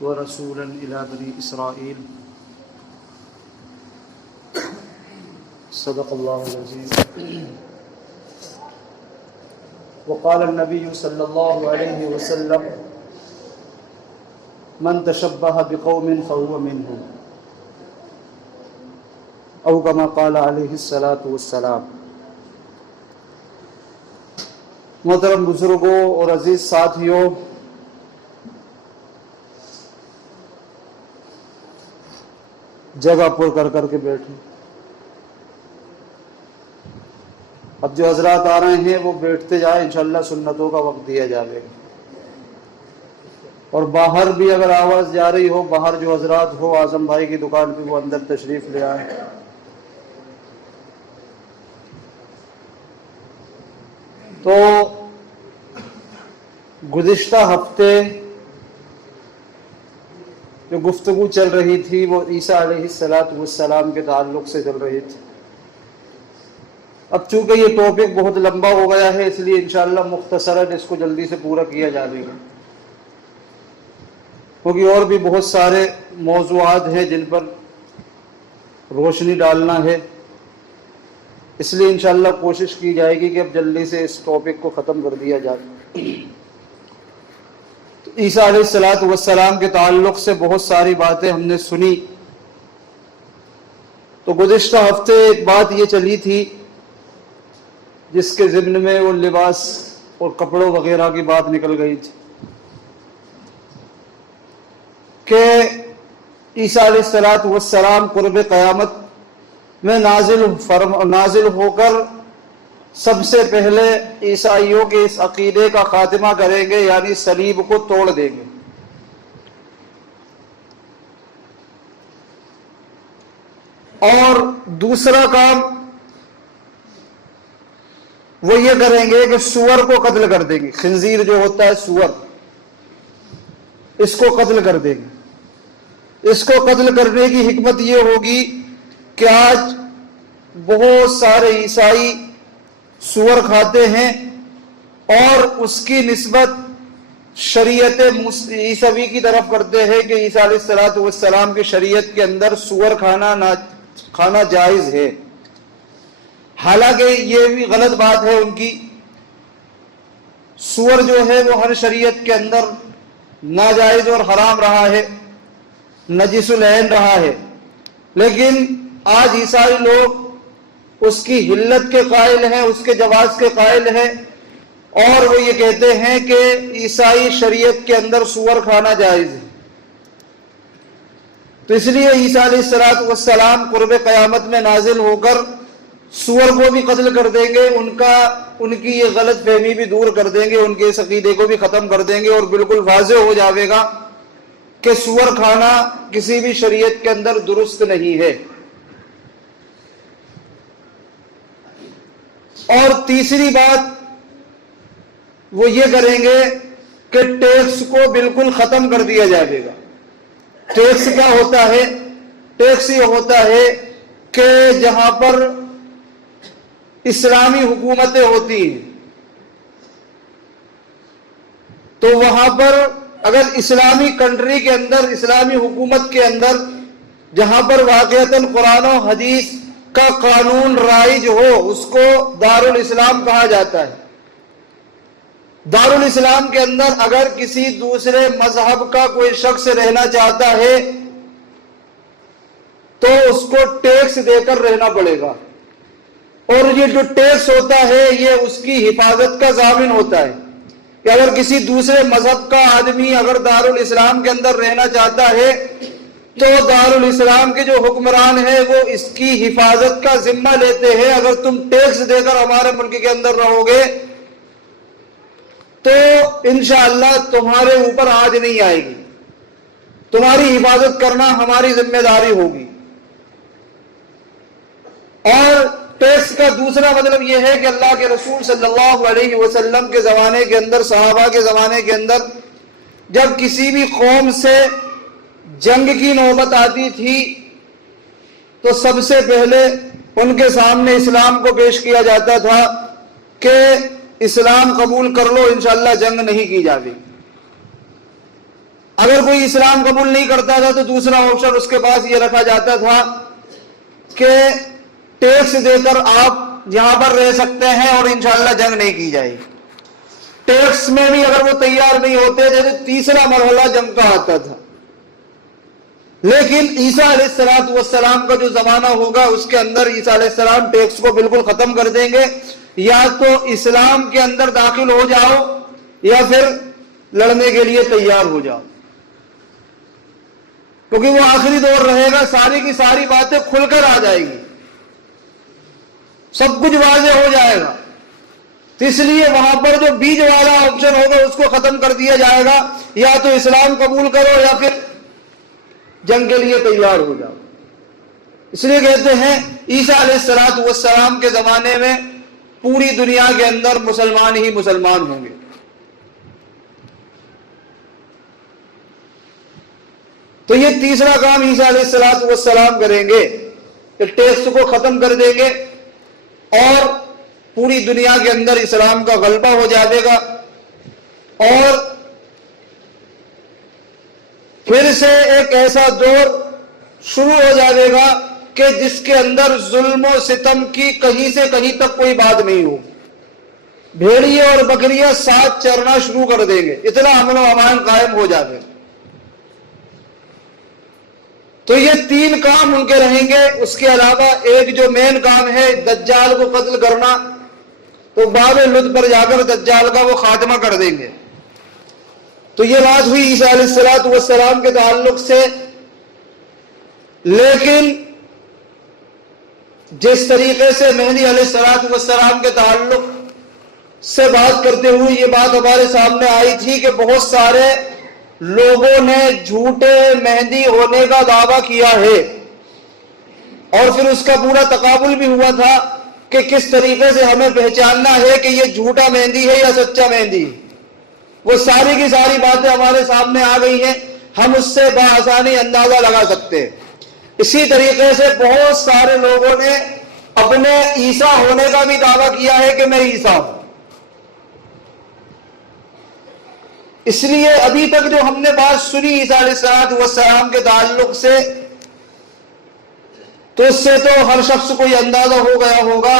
ورسولا إلى بني إسرائيل صدق الله العظيم. وقال النبي صلى الله عليه وسلم من تشبه بقوم فهو منهم أو كما قال عليه الصلاة والسلام. محترم بزرگوں اور عزیز ساتھیوں، جگہ پر کر کے بیٹھیں. اب جو حضرات آ رہے ہیں وہ بیٹھتے جائیں، انشاءاللہ سنتوں کا وقت دیا جائے گا. اور باہر بھی اگر آواز جا رہی ہو، باہر جو حضرات ہو، اعظم بھائی کی دکان پہ وہ اندر تشریف لے آئیں. تو گزشتہ ہفتے جو گفتگو چل رہی تھی وہ عیسیٰ علیہ السلام کے تعلق سے چل رہی تھی. اب چونکہ یہ ٹاپک بہت لمبا ہو گیا ہے، اس لیے انشاءاللہ مختصراً اس کو جلدی سے پورا کیا جائے گا، کیونکہ اور بھی بہت سارے موضوعات ہیں جن پر روشنی ڈالنا ہے. اس لیے انشاءاللہ کوشش کی جائے گی کہ اب جلدی سے اس ٹاپک کو ختم کر دیا جائے. عیسیٰ علیہ السلام کے تعلق سے بہت ساری باتیں ہم نے سنی. تو گزشتہ ہفتے ایک بات یہ چلی تھی جس کے ضمن میں وہ لباس اور کپڑوں وغیرہ کی بات نکل گئی تھی کہ عیسیٰ علیہ السلام قرب قیامت میں نازل ہو کر سب سے پہلے عیسائیوں کے اس عقیدے کا خاتمہ کریں گے، یعنی صلیب کو توڑ دیں گے. اور دوسرا کام وہ یہ کریں گے کہ سور کو قتل کر دیں گے. خنزیر جو ہوتا ہے سور، اس کو قتل کر دیں گے. اس کو قتل کرنے کی حکمت یہ ہوگی کہ آج بہت سارے عیسائی سور کھاتے ہیں اور اس کی نسبت شریعت عیسوی کی طرف کرتے ہیں کہ عیسیٰ علیہ السلام کی شریعت کے اندر سور کھانا جائز ہے. حالانکہ یہ بھی غلط بات ہے ان کی. سور جو ہے وہ ہر شریعت کے اندر ناجائز اور حرام رہا ہے، نجس العین رہا ہے. لیکن آج عیسائی لوگ اس کی حلت کے قائل ہیں، اس کے جواز کے قائل ہیں، اور وہ یہ کہتے ہیں کہ عیسائی شریعت کے اندر سور کھانا جائز ہے. تو اس لیے عیسیٰ علیہ السلام قرب قیامت میں نازل ہو کر سور کو بھی قتل کر دیں گے، ان کی یہ غلط فہمی بھی دور کر دیں گے، ان کے اس عقیدے کو بھی ختم کر دیں گے، اور بالکل واضح ہو جاوے گا کہ سور کھانا کسی بھی شریعت کے اندر درست نہیں ہے. اور تیسری بات وہ یہ کریں گے کہ ٹیکس کو بالکل ختم کر دیا جائے گا. ٹیکس کیا ہوتا ہے؟ ٹیکس یہ ہوتا ہے کہ جہاں پر اسلامی حکومتیں ہوتی ہیں تو وہاں پر اگر اسلامی کنٹری کے اندر، اسلامی حکومت کے اندر جہاں پر واقعتاً قرآن و حدیث کا قانون رائج ہو، اس کو دارالاسلام کہا جاتا ہے. دارالاسلام کے اندر اگر کسی دوسرے مذہب کا کوئی شخص رہنا چاہتا ہے تو اس کو ٹیکس دے کر رہنا پڑے گا. اور یہ جو ٹیکس ہوتا ہے یہ اس کی حفاظت کا ضامن ہوتا ہے کہ اگر کسی دوسرے مذہب کا آدمی اگر دارالاسلام کے اندر رہنا چاہتا ہے تو دارالاسلام کے جو حکمران ہیں وہ اس کی حفاظت کا ذمہ لیتے ہیں. اگر تم ٹیکس دے کر ہمارے ملک کے اندر رہو گے تو انشاءاللہ تمہارے اوپر آج نہیں آئے گی، تمہاری حفاظت کرنا ہماری ذمہ داری ہوگی. اور ٹیکس کا دوسرا مطلب یہ ہے کہ اللہ کے رسول صلی اللہ علیہ وسلم کے زمانے کے اندر، صحابہ کے زمانے کے اندر جب کسی بھی قوم سے جنگ کی نوبت آتی تھی تو سب سے پہلے ان کے سامنے اسلام کو پیش کیا جاتا تھا کہ اسلام قبول کر لو، انشاءاللہ جنگ نہیں کی جاتی. کوئی اسلام قبول نہیں کرتا تھا تو دوسرا آپشن اس کے پاس یہ رکھا جاتا تھا کہ ٹیکس دے کر آپ یہاں پر رہ سکتے ہیں اور انشاءاللہ جنگ نہیں کی جائے گی۔ ٹیکس میں بھی اگر وہ تیار نہیں ہوتے تھے تو تیسرا مرحلہ جنگ کا آتا تھا۔ لیکن عیسیٰ علیہ السلام کا جو زمانہ ہوگا اس کے اندر عیسیٰ علیہ السلام ٹیکس کو بالکل ختم کر دیں گے، یا تو اسلام کے اندر داخل ہو جاؤ یا پھر لڑنے کے لیے تیار ہو جاؤ، کیونکہ وہ آخری دور رہے گا، ساری کی ساری باتیں کھل کر آ جائے گی، سب کچھ واضح ہو جائے گا۔ تو اس لیے وہاں پر جو بیچ والا آپشن ہوگا اس کو ختم کر دیا جائے گا، یا تو اسلام قبول کرو یا پھر جنگ کے لیے تیار ہو جاؤ۔ اس لیے کہتے ہیں عیسیٰ علیہ السلام کے زمانے میں پوری دنیا کے اندر مسلمان ہی مسلمان ہوں گے۔ تو یہ تیسرا کام عیسیٰ علیہ السلام کریں گے کہ ٹیکس کو ختم کر دیں گے اور پوری دنیا کے اندر اسلام کا غلبہ ہو جائے گا، اور پھر سے ایک ایسا دور شروع ہو جائے گا کہ جس کے اندر ظلم و ستم کی کہیں سے کہیں تک کوئی بات نہیں ہو، بھیڑیے اور بکریاں ساتھ چرنا شروع کر دیں گے، اتنا امن و امان قائم ہو جائے گا۔ تو یہ تین کام ان کے رہیں گے۔ اس کے علاوہ ایک جو مین کام ہے دجال کو قتل کرنا، تو باب لد پر جا کر دجال کا وہ خاتمہ کر دیں گے۔ تو یہ بات ہوئی عیسیٰ علیہ السلام کے تعلق سے۔ لیکن جس طریقے سے مہدی علیہ السلام کے تعلق سے بات کرتے ہوئے یہ بات ہمارے سامنے آئی تھی کہ بہت سارے لوگوں نے جھوٹے مہدی ہونے کا دعویٰ کیا ہے، اور پھر اس کا پورا تقابل بھی ہوا تھا کہ کس طریقے سے ہمیں پہچاننا ہے کہ یہ جھوٹا مہدی ہے یا سچا مہدی ہے۔ وہ ساری کی ساری باتیں ہمارے سامنے آ گئی ہیں، ہم اس سے بآسانی اندازہ لگا سکتے ہیں۔ اسی طریقے سے بہت سارے لوگوں نے اپنے عیسیٰ ہونے کا بھی دعویٰ کیا ہے کہ میں عیسیٰ ہوں۔ اس لیے ابھی تک جو ہم نے بات سنی عیسیٰ علیہ السلام کے تعلق سے، تو اس سے تو ہر شخص کو یہ اندازہ ہو گیا ہوگا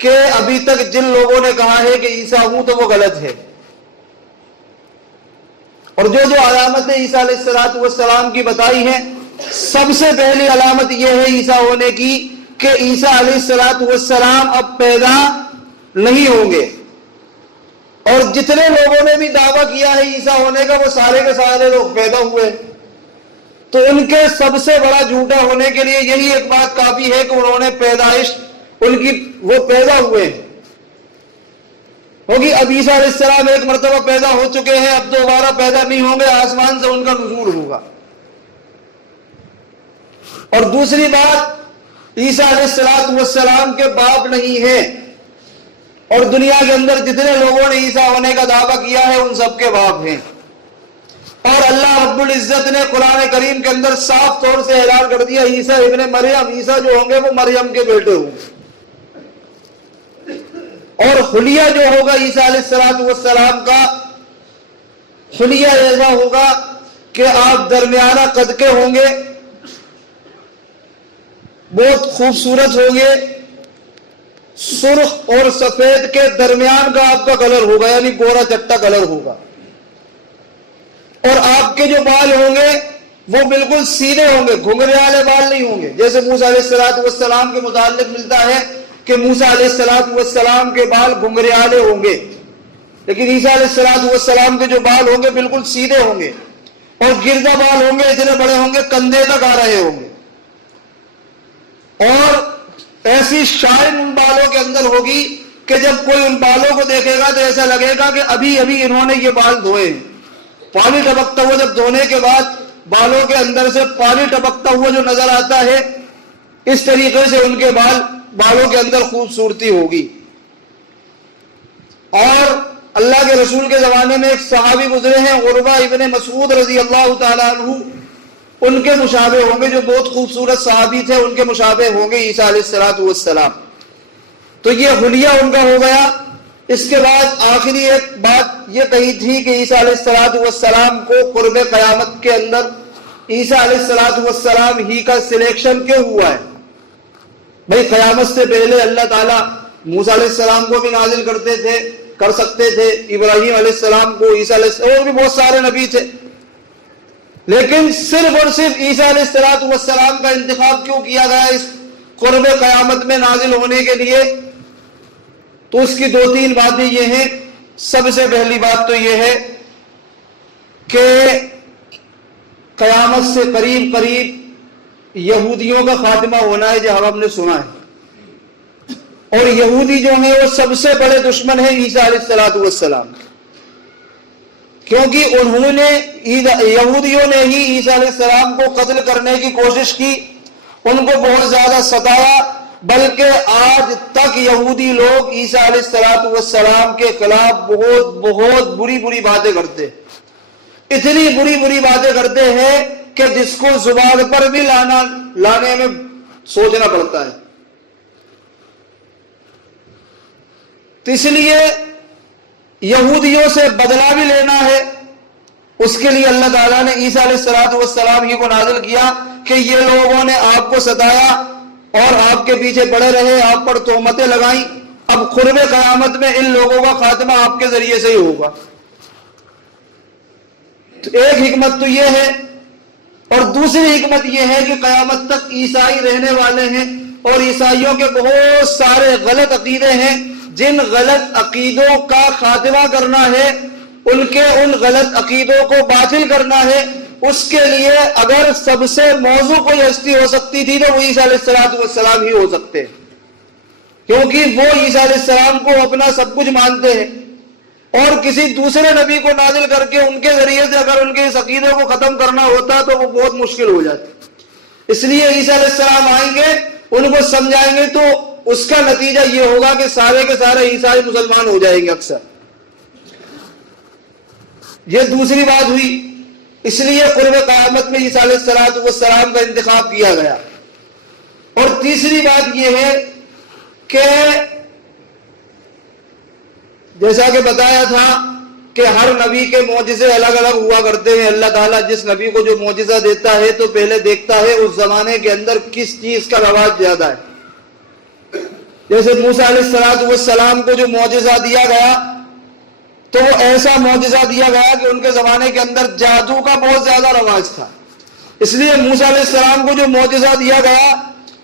کہ ابھی تک جن لوگوں نے کہا ہے کہ عیسیٰ ہوں تو وہ غلط ہے۔ اور جو علامتیں عیسیٰ علیہ السلام کی بتائی ہیں، سب سے پہلی علامت یہ ہے عیسیٰ ہونے کی کہ عیسیٰ علیہ السلام اب پیدا نہیں ہوں گے، اور جتنے لوگوں نے بھی دعویٰ کیا ہے عیسیٰ ہونے کا وہ سارے کے سارے لوگ پیدا ہوئے۔ تو ان کے سب سے بڑا جھوٹا ہونے کے لیے یہی ایک بات کافی ہے کہ انہوں نے پیدائش ان کی وہ پیدا ہوئے ہوگی۔ اب عیسیٰ علیہ السلام ایک مرتبہ پیدا ہو چکے ہیں، اب دوبارہ پیدا نہیں ہوں گے، آسمان سے ان کا نزول ہوگا۔ اور دوسری بات، عیسیٰ علیہ السلام کے باپ نہیں ہیں، اور دنیا کے اندر جتنے لوگوں نے عیسیٰ ہونے کا دعویٰ کیا ہے ان سب کے باپ ہیں۔ اور اللہ رب العزت نے قرآن کریم کے اندر صاف طور سے اعلان کر دیا عیسیٰ ابن مریم، عیسیٰ جو ہوں گے وہ مریم کے بیٹے ہوں گے۔ اور حلیہ جو ہوگا عیسیٰ علیہ السلام کا حلیہ ایسا ہوگا کہ آپ درمیانہ قد کے ہوں گے، بہت خوبصورت ہوں گے، سرخ اور سفید کے درمیان کا آپ کا کلر ہوگا، یعنی گورا چٹا کلر ہوگا۔ اور آپ کے جو بال ہوں گے وہ بالکل سیدھے ہوں گے، گھنگرے والے بال نہیں ہوں گے، جیسے موسیٰ علیہ السلام کے متعلق ملتا ہے کہ موسیٰ علیہ السلام کے بال گھنگرے والے ہوں گے، لیکن عیسیٰ علیہ السلام کے جو بال ہوں گے بالکل سیدھے ہوں گے، اور گردہ بال ہوں گے، اتنے بڑے ہوں گے کندھے تک آ رہے ہوں گے، اور ایسی شائن ان بالوں کے اندر ہوگی کہ جب کوئی ان بالوں کو دیکھے گا تو ایسا لگے گا کہ ابھی ابھی انہوں نے یہ بال دھوئے ہیں۔ پانی ٹپکتا ہوا جب دھونے کے بعد بالوں کے اندر سے پانی ٹپکتا ہوا جو نظر آتا ہے، اس طریقے سے ان کے بالوں کے اندر خوبصورتی ہوگی۔ اور اللہ کے رسول کے زمانے میں ایک صحابی گزرے ہیں عروہ ابن مسعود رضی اللہ تعالیٰ عنہ، ان کے مشابہ ہوں گے، جو بہت خوبصورت صحابی تھے، ان کے مشابہ ہوں گے عیسیٰ علیہ السلام۔ تو یہ حلیہ ان کا ہو گیا۔ اس کے بعد آخری ایک بات یہ کہی تھی کہ عیسیٰ علیہ السلام کو قرب قیامت کے اندر عیسیٰ علیہ السلام ہی کا سلیکشن کیوں ہوا ہے؟ بھئی قیامت سے پہلے اللہ تعالیٰ موسیٰ علیہ السلام کو بھی نازل کر سکتے تھے، ابراہیم علیہ السلام کو، عیسیٰ علیہ السلام، اور بھی بہت سارے نبی تھے، لیکن صرف اور صرف عیسیٰ علیہ السلام کا انتخاب کیوں کیا گیا اس قرب قیامت میں نازل ہونے کے لیے؟ تو اس کی 2-3 باتیں یہ ہیں۔ سب سے پہلی بات تو یہ ہے کہ قیامت سے قریب یہودیوں کا خاتمہ ہونا ہے، جو ہم نے سنا ہے، اور یہودی جو ہیں وہ سب سے بڑے دشمن ہیں عیسیٰ علیہ السلام، کیونکہ یہودیوں نے ہی عیسیٰ علیہ السلام کو قتل کرنے کی کوشش کی، ان کو بہت زیادہ ستایا، بلکہ آج تک یہودی لوگ عیسیٰ علیہ السلام کے خلاف بہت بری باتیں کرتے ہیں، اتنی بری باتیں کرتے ہیں کہ جس کو زبان پر بھی لانے میں سوچنا پڑتا ہے۔ تو اس لیے یہودیوں سے بدلہ بھی لینا ہے، اس کے لیے اللہ تعالیٰ نے عیسیٰ علیہ السلام ہی کو نازل کیا کہ یہ لوگوں نے آپ کو ستایا اور آپ کے پیچھے پڑے رہے، آپ پر تہمتیں لگائیں، اب قرب قیامت میں ان لوگوں کا خاتمہ آپ کے ذریعے سے ہی ہوگا۔ تو ایک حکمت تو یہ ہے، اور دوسری حکمت یہ ہے کہ قیامت تک عیسائی رہنے والے ہیں، اور عیسائیوں کے بہت سارے غلط عقیدے ہیں، جن غلط عقیدوں کا خاتمہ کرنا ہے، ان غلط عقیدوں کو باطل کرنا ہے، اس کے لیے اگر سب سے موضوع کوئی ہستی ہو سکتی تھی تو وہ عیسیٰ علیہ السلام ہی ہو سکتے، کیونکہ وہ عیسیٰ علیہ السلام کو اپنا سب کچھ مانتے ہیں، اور کسی دوسرے نبی کو نازل کر کے ان کے ذریعے سے اگر ان کے اس عقیدے کو ختم کرنا ہوتا تو وہ بہت مشکل ہو جاتی۔ اس لیے عیسیٰ علیہ السلام آئیں گے، ان کو سمجھائیں گے، تو اس کا نتیجہ یہ ہوگا کہ سارے کے سارے عیسائی مسلمان ہو جائیں گے اکثر۔ یہ دوسری بات ہوئی، اس لیے قرب قیامت میں عیسیٰ علیہ السلام کا انتخاب کیا گیا۔ اور تیسری بات یہ ہے کہ جیسا کہ بتایا تھا کہ ہر نبی کے معجزے الگ الگ ہوا کرتے ہیں، اللہ تعالیٰ جس نبی کو جو معجزہ دیتا ہے تو پہلے دیکھتا ہے اس زمانے کے اندر کس چیز کا رواج زیادہ ہے۔ جیسے موسیٰ علیہ السلام کو جو معجزہ دیا گیا تو وہ ایسا معجزہ دیا گیا کہ ان کے زمانے کے اندر جادو کا بہت زیادہ رواج تھا، اس لیے موسیٰ علیہ السلام کو جو معجزہ دیا گیا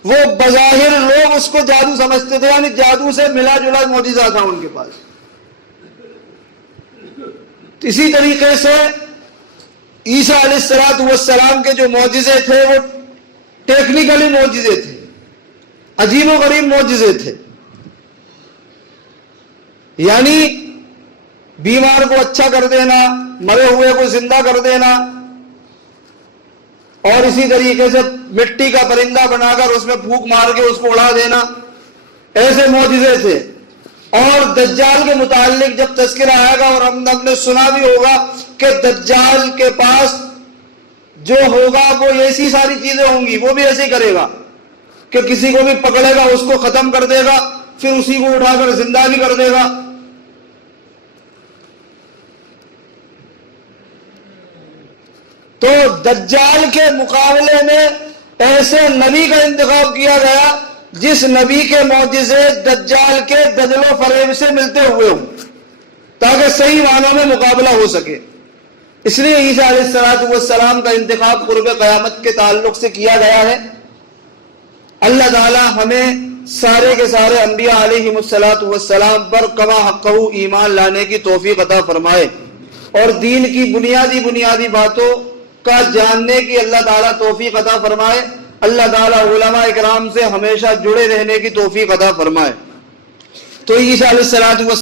وہ بظاہر لوگ اس کو جادو سمجھتے تھے، یعنی جادو سے ملا جلا معجزہ تھا ان کے پاس۔ اسی طریقے سے عیسیٰ علیہ السلام کے جو معجزے تھے وہ ٹیکنیکلی معجزے تھے، عجیب و غریب معجزے تھے، یعنی بیمار کو اچھا کر دینا، مرے ہوئے کو زندہ کر دینا، اور اسی طریقے سے مٹی کا پرندہ بنا کر اس میں پھونک مار کے اس کو اڑا دینا، ایسے معجزے تھے۔ اور دجال کے متعلق جب تذکرہ آئے گا، اور ہم نے سنا بھی ہوگا کہ دجال کے پاس جو ہوگا وہ ایسی ساری چیزیں ہوں گی، وہ بھی ایسے ہی کرے گا کہ کسی کو بھی پکڑے گا اس کو ختم کر دے گا، پھر اسی کو اٹھا کر زندہ بھی کر دے گا۔ تو دجال کے مقابلے میں ایسے نبی کا انتخاب کیا گیا جس نبی کے معجزے دجال کے دجل و فریب سے ملتے ہوئے ہوں، تاکہ صحیح معنوں میں مقابلہ ہو سکے۔ اس لیے عیسیٰ علیہ السلام کا انتخاب قرب قیامت کے تعلق سے کیا گیا ہے۔ اللہ تعالی ہمیں سارے کے سارے انبیاء علیہ السلام پر کما حقہ ایمان لانے کی توفیق عطا فرمائے، اور دین کی بنیادی باتوں کا جاننے کی اللہ تعالیٰ توفیق عطا فرمائے۔ اللہ تعالیٰ علماء اکرام سے ہمیشہ جڑے رہنے کی توفیق عطا فرمائے۔ تو عیسیٰ علیہ السلام